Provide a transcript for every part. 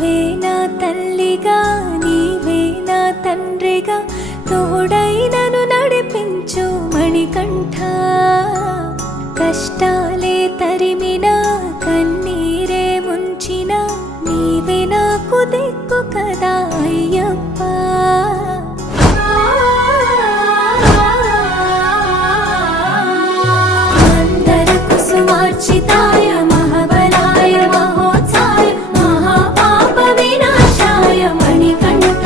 నీవే నా తల్లిగా నీవే నా తండ్రిగా తోడై నన్ను నడిపించు మణికంఠ. కష్టాలే తరిమినా కన్నీరే ముంచినా నీవే నాకు దిక్కు కదా అయ్యప్ప. మందర కుసుమార్చితాయ మహాబలాయ మహోత్సాయ మహాపాప వినాశాయ మణికంఠ.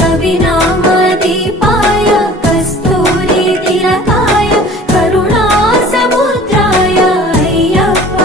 కవినామదీపాయ కస్తూరి తిలకాయ కరుణా సముద్రాయ అయ్యప్ప.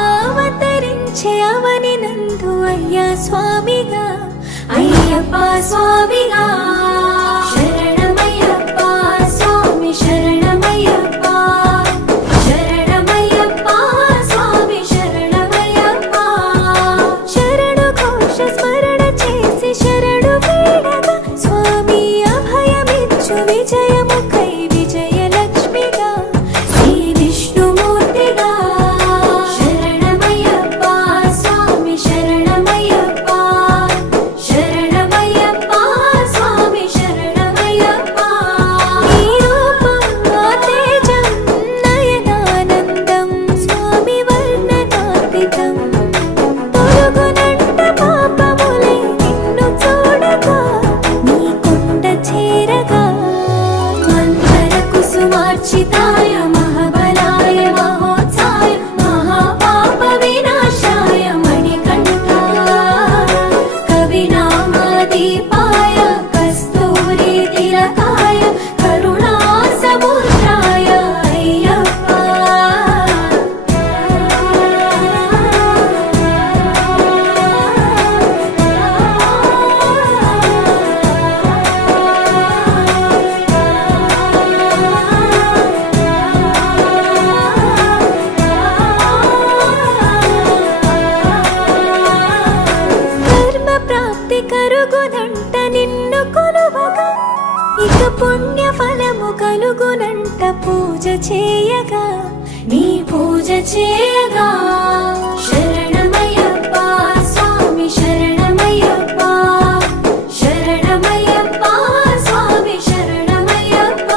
శాస్త్రావతరించే అవని నందు అయ్యా స్వామిగా అయ్యప్ప స్వామిగా. శరణమయ్యప్ప స్వామి శరణమయ్యప్ప శరణమయ్యప్ప స్వామి శరణమయ్యప్ప. శరణు ఘోష స్మరణ చేసి శరణు వీడగా స్వామి అభయమిచ్చు విజయముఖై విజయలక్ష్మిగా శ్రీ విష్ణుమూర్తిగా. శరణమయ్యప్ప స్వామి శరణమయ్యప్ప శరణమయ్యప్ప స్వామి శరణమయ్యప్ప. నీ రూపం నా తేజం నయనానందం స్వామి వర్ణనాతీతం. తొలగునంట పాపములే నిన్ను చూడగా నీ కొండ చేరగా. మందర కుసుమార్చితాయ మహాబలాయ మహోత్సాయ మహాపాప వినాశాయ మణికంఠ. కవినామదీపాయ కస్తూరి తిలకాయ కరుణా సముద్రాయ అయ్యప్ప. ధర్మ ప్రాప్తి కరుగునంట నిన్ను కొలువగా ఇక పుణ్య ఫలము కలుగునంట పూజ చేయగా నీ పూజ చేయగా. శరణమయ్యప్ప స్వామి శరణమయ్యప్ప శరణమయ్యప్ప స్వామి శరణమయ్యప్ప.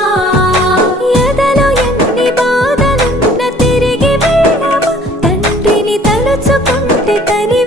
ఎదలో ఎన్ని బాధలున్న తిరిగి వెళ్ళవా తండ్రిని తలుచుకుంటే తని